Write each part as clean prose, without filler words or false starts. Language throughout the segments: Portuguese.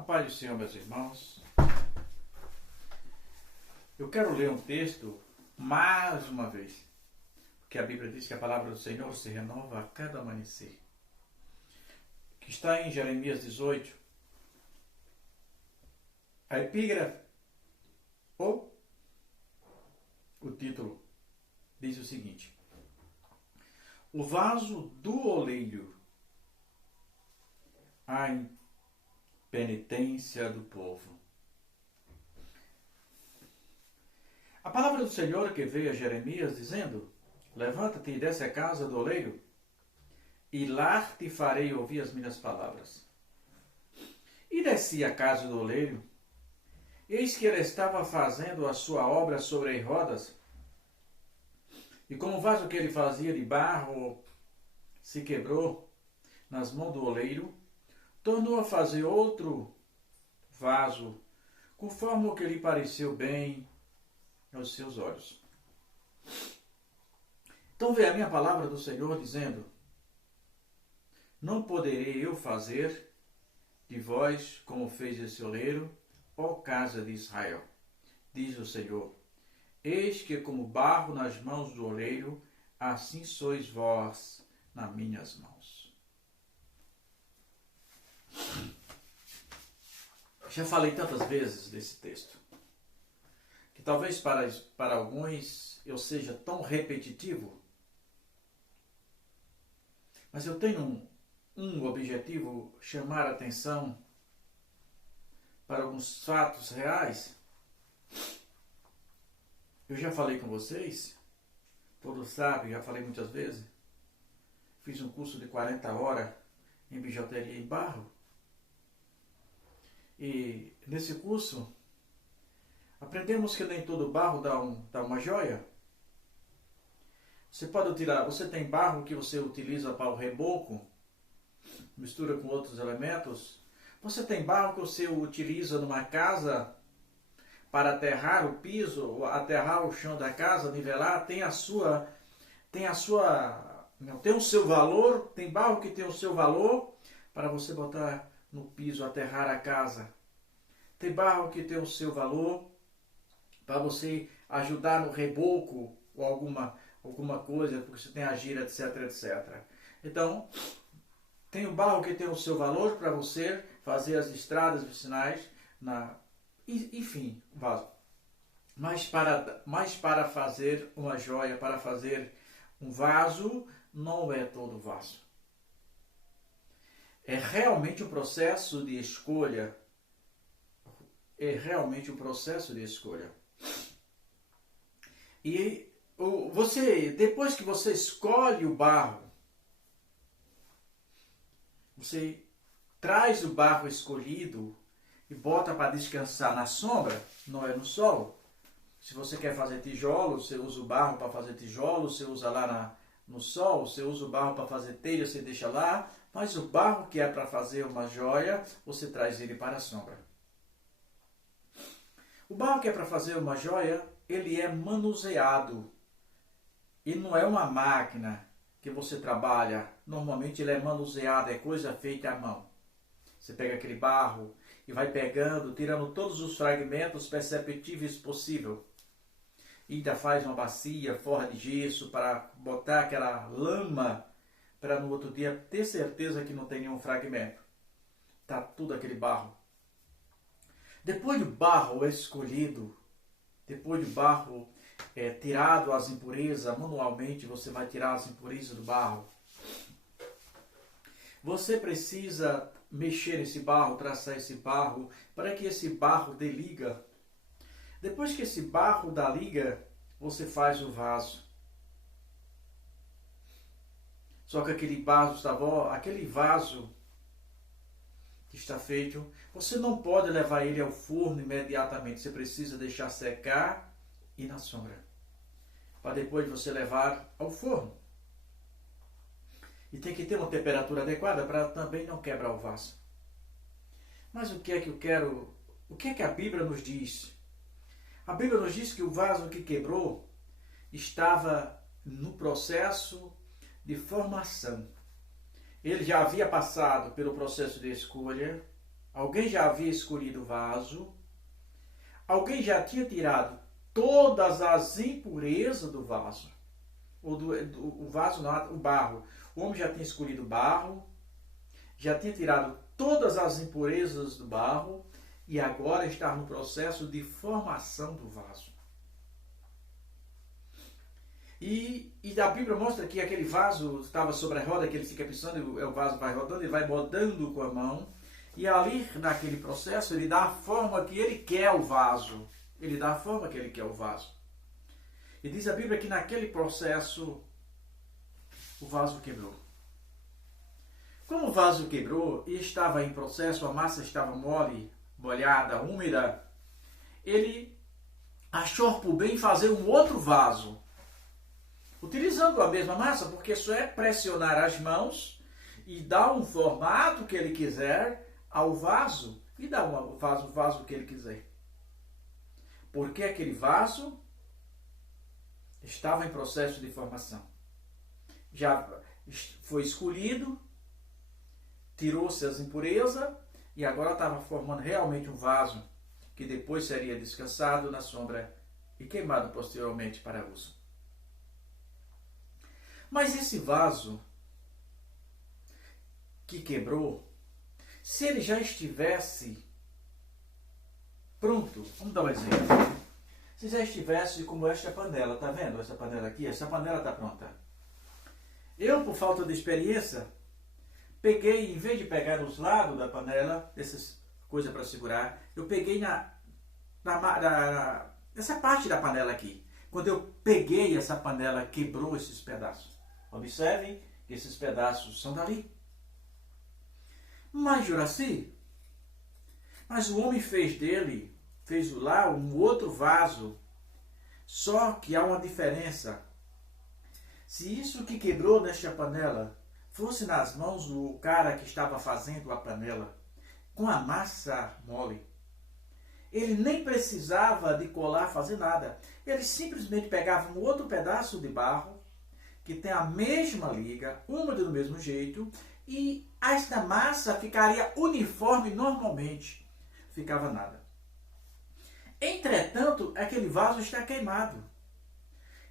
A paz do Senhor, meus irmãos. Eu quero ler um texto mais uma vez, porque a Bíblia diz que a palavra do Senhor se renova a cada amanhecer. Que está em Jeremias 18. A epígrafe, ou o título, diz o seguinte: o vaso do oleiro, a penitência do povo. A palavra do Senhor que veio a Jeremias dizendo: levanta-te e desce a casa do oleiro, e lá te farei ouvir as minhas palavras. E desci a casa do oleiro, eis que ele estava fazendo a sua obra sobre rodas, e como o vaso que ele fazia de barro se quebrou nas mãos do oleiro, tornou a fazer outro vaso, conforme o que lhe pareceu bem aos seus olhos. Então veio a minha palavra do Senhor dizendo: não poderei eu fazer de vós como fez esse oleiro, ó casa de Israel, diz o Senhor. Eis que como barro nas mãos do oleiro, assim sois vós nas minhas mãos. Já falei tantas vezes desse texto, que talvez para alguns eu seja tão repetitivo, mas eu tenho um objetivo: chamar a atenção para alguns fatos reais. Eu já falei com vocês, todos sabem, já falei muitas vezes, fiz um curso de 40 horas em bijuteria em barro. E nesse curso, aprendemos que nem todo barro dá uma joia. Você tem barro que você utiliza para o reboco, mistura com outros elementos. Você tem barro que você utiliza numa casa para aterrar o piso, aterrar o chão da casa, nivelar. Tem o seu valor. Tem barro que tem o seu valor para você botar no piso, aterrar a casa. Tem barro que tem o seu valor para você ajudar no reboco ou alguma coisa, porque você tem a gira, etc, etc. Então, tem o barro que tem o seu valor para você fazer as estradas vicinais, enfim, vaso. Mas para fazer uma joia, para fazer um vaso, não é todo vaso. É realmente um processo de escolha. E depois que você escolhe o barro, você traz o barro escolhido e bota para descansar na sombra, não é no sol. Se você quer fazer tijolo, você usa o barro para fazer tijolo, você usa lá no sol, você usa o barro para fazer telha, você deixa lá. Mas o barro que é para fazer uma joia, você traz ele para a sombra. O barro que é para fazer uma joia, ele é manuseado. E não é uma máquina que você trabalha. Normalmente ele é manuseado, é coisa feita à mão. Você pega aquele barro e vai pegando, tirando todos os fragmentos perceptíveis possível. E ainda faz uma bacia, forra de gesso para botar aquela lama para no outro dia ter certeza que não tem nenhum fragmento. Está tudo aquele barro. Depois do barro escolhido, depois do barro tirado as impurezas, manualmente você vai tirar as impurezas do barro. Você precisa mexer nesse barro, traçar esse barro, para que esse barro dê liga. Depois que esse barro dá liga, você faz o vaso. Só que aquele vaso que está feito, você não pode levar ele ao forno imediatamente. Você precisa deixar secar e na sombra, para depois você levar ao forno. E tem que ter uma temperatura adequada para também não quebrar o vaso. Mas o que é que a Bíblia nos diz? A Bíblia nos diz que o vaso que quebrou estava no processo de formação. Ele já havia passado pelo processo de escolha, Alguém já havia escolhido o vaso. Alguém já tinha tirado todas as impurezas do vaso. O vaso não, o barro. O homem já tinha escolhido o barro. Já tinha tirado todas as impurezas do barro. E agora está no processo de formação do vaso. E a Bíblia mostra que aquele vaso estava sobre a roda, que ele fica pensando, o vaso vai rodando, ele vai moldando com a mão. E ali, naquele processo, ele dá a forma que ele quer o vaso. Ele dá a forma que ele quer o vaso. E diz a Bíblia que naquele processo, o vaso quebrou. Como o vaso quebrou e estava em processo, a massa estava mole, molhada, úmida, ele achou por bem fazer um outro vaso. Utilizando a mesma massa, porque isso é pressionar as mãos e dar um formato que ele quiser ao vaso e dar o vaso que ele quiser. Porque aquele vaso estava em processo de formação. Já foi escolhido, tirou-se as impurezas e agora estava formando realmente um vaso que depois seria descansado na sombra e queimado posteriormente para uso. Mas esse vaso que quebrou, se ele já estivesse pronto, vamos dar um exemplo. Se já estivesse como esta panela, tá vendo essa panela aqui? Essa panela está pronta. Eu, por falta de experiência, peguei, em vez de pegar nos lados da panela, essas coisas para segurar, eu peguei nessa parte da panela aqui. Quando eu peguei essa panela, quebrou esses pedaços. Observem que esses pedaços são dali. Mas Juraci, mas o homem fez lá um outro vaso. Só que há uma diferença. Se isso que quebrou nesta panela fosse nas mãos do cara que estava fazendo a panela, com a massa mole, ele nem precisava de colar, fazer nada. Ele simplesmente pegava um outro pedaço de barro, que tem a mesma liga, úmida do mesmo jeito, e esta massa ficaria uniforme normalmente. Ficava nada. Entretanto, aquele vaso está queimado.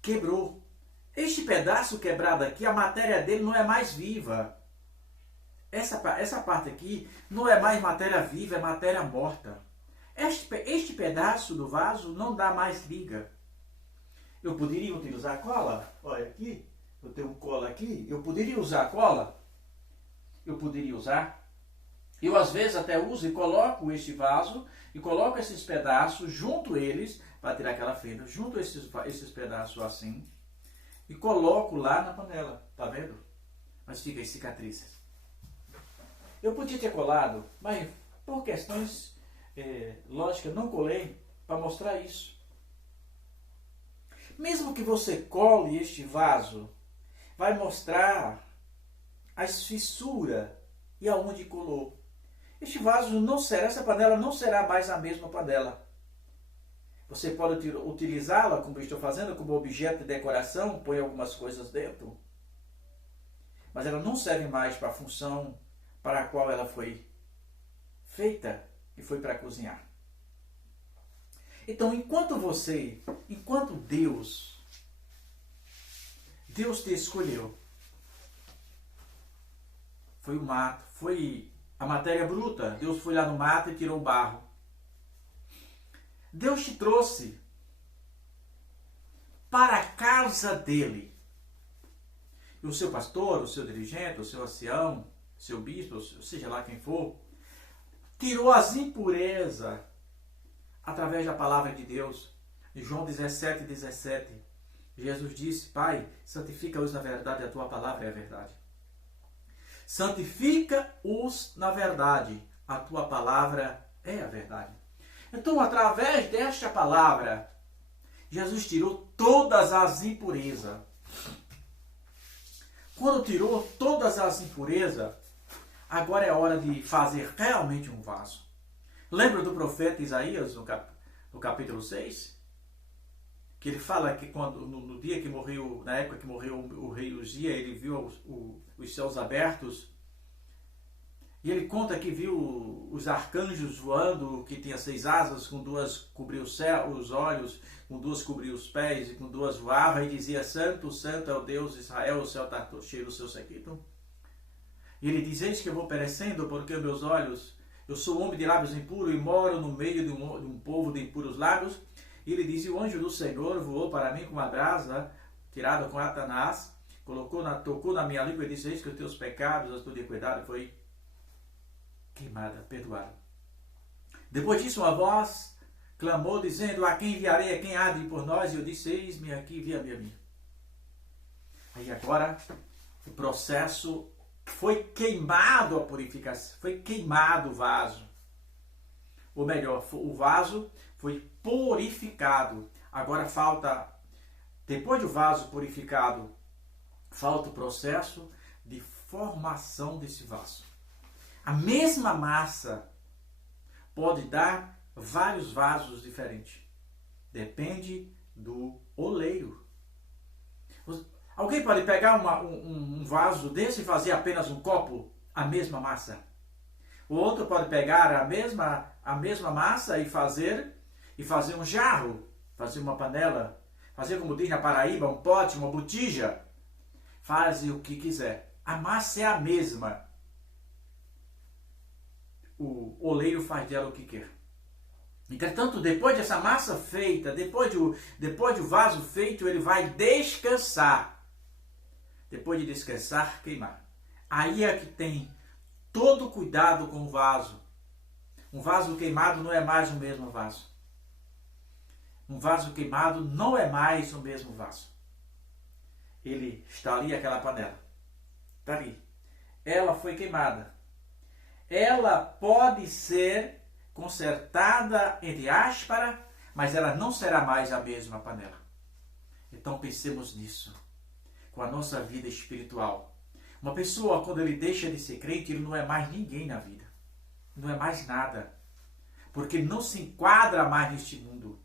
Quebrou. Este pedaço quebrado aqui, a matéria dele não é mais viva. Essa parte aqui não é mais matéria viva, é matéria morta. Este pedaço do vaso não dá mais liga. Eu poderia utilizar cola? Olha aqui, eu tenho cola aqui. Eu poderia usar cola? Eu poderia usar. Eu às vezes até uso e coloco este vaso e coloco esses pedaços, junto eles, para tirar aquela fenda, junto esses pedaços assim, e coloco lá na panela, tá vendo? Mas fica as cicatrizes. Eu podia ter colado, mas por questões lógicas não colei para mostrar isso. Mesmo que você cole este vaso, vai mostrar as fissuras e aonde colou. Este vaso não será, essa panela não será mais a mesma panela. Você pode utilizá-la, como eu estou fazendo, como objeto de decoração, põe algumas coisas dentro. Mas ela não serve mais para a função para a qual ela foi feita e foi para cozinhar. Então, enquanto Deus te escolheu, foi o mato, foi a matéria bruta. Deus foi lá no mato e tirou o barro. Deus te trouxe para a casa dele. E o seu pastor, o seu dirigente, o seu ancião, o seu bispo, seja lá quem for, tirou as impurezas através da palavra de Deus. Em João 17:17, Jesus disse: Pai, santifica-os na verdade, a tua palavra é a verdade. Santifica-os na verdade, a tua palavra é a verdade. Então, através desta palavra, Jesus tirou todas as impurezas. Quando tirou todas as impurezas, agora é hora de fazer realmente um vaso. Lembra do profeta Isaías, no capítulo 6? Que ele fala que quando, no dia que morreu, na época que morreu o rei Uzias, ele viu os céus abertos E ele conta que viu os arcanjos voando, que tinha 6 asas, com 2 cobriu os olhos, com 2 cobriu os pés, e com 2 voava, e dizia: Santo, Santo é o Deus de Israel, o céu está cheio do seu séquito. E ele diz: Eis que eu vou perecendo, porque meus olhos, eu sou homem de lábios impuros, e moro no meio de um povo de impuros lábios. E ele diz: E o anjo do Senhor voou para mim com uma brasa, tirada com Satanás, tocou na minha língua e disse: Eis que os teus pecados, a tua iniquidade foi queimada, perdoada. Depois disso, uma voz clamou, dizendo: A quem enviarei? A quem há de ir por nós? E eu disse: Eis-me aqui, envia-me a mim. Aí agora, o processo foi queimado, a purificação, foi queimado o vaso. Ou melhor, o vaso foi purificado. Agora falta, depois do vaso purificado, falta o processo de formação desse vaso. A mesma massa pode dar vários vasos diferentes. Depende do oleiro. Alguém pode pegar um vaso desse e fazer apenas um copo, a mesma massa. O outro pode pegar a mesma massa e fazer um jarro, fazer uma panela, fazer, como diz na Paraíba, um pote, uma botija. Faz o que quiser. A massa é a mesma. O oleiro faz dela o que quer. Entretanto, depois dessa massa feita, depois do vaso feito, ele vai descansar. Depois de descansar, queimar. Aí é que tem todo o cuidado com o vaso. Um vaso queimado não é mais o mesmo vaso. Um vaso queimado não é mais o mesmo vaso. Ele está ali, aquela panela. Está ali. Ela foi queimada. Ela pode ser consertada entre aspas, mas ela não será mais a mesma panela. Então pensemos nisso, com a nossa vida espiritual. Uma pessoa, quando ele deixa de ser crente, ele não é mais ninguém na vida. Não é mais nada. Porque não se enquadra mais neste mundo.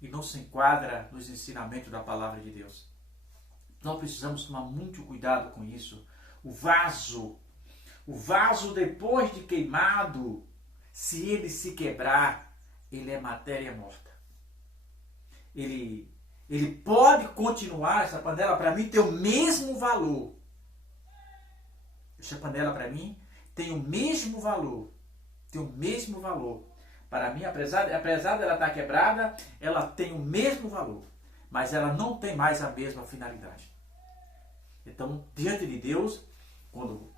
E não se enquadra nos ensinamentos da palavra de Deus. Nós precisamos tomar muito cuidado com isso. O vaso depois de queimado, se ele se quebrar, ele é matéria morta. Ele pode continuar, essa panela para mim tem o mesmo valor. Essa panela para mim tem o mesmo valor. Tem o mesmo valor. Para mim, apesar dela estar quebrada, ela tem o mesmo valor. Mas ela não tem mais a mesma finalidade. Então, diante de Deus, quando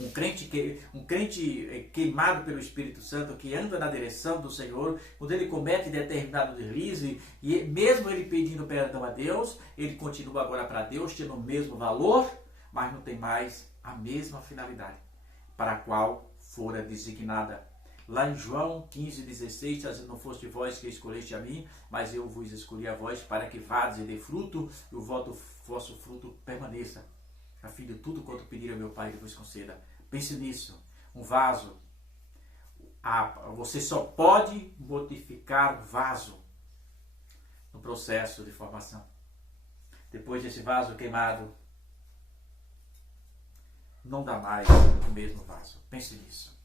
um crente queimado pelo Espírito Santo, que anda na direção do Senhor, quando ele comete determinado deslize, e mesmo ele pedindo perdão a Deus, ele continua agora para Deus, tendo o mesmo valor, mas não tem mais a mesma finalidade para a qual fora designada. Lá em João 15,16, está dizendo: Não foste vós que escolheste a mim, mas eu vos escolhi a vós para que vades e dê fruto, e o vosso fruto permaneça. A fim de tudo quanto pedir ao meu Pai, ele vos conceda. Pense nisso. Um vaso. Você só pode modificar o vaso no processo de formação. Depois desse vaso queimado, não dá mais o mesmo vaso. Pense nisso.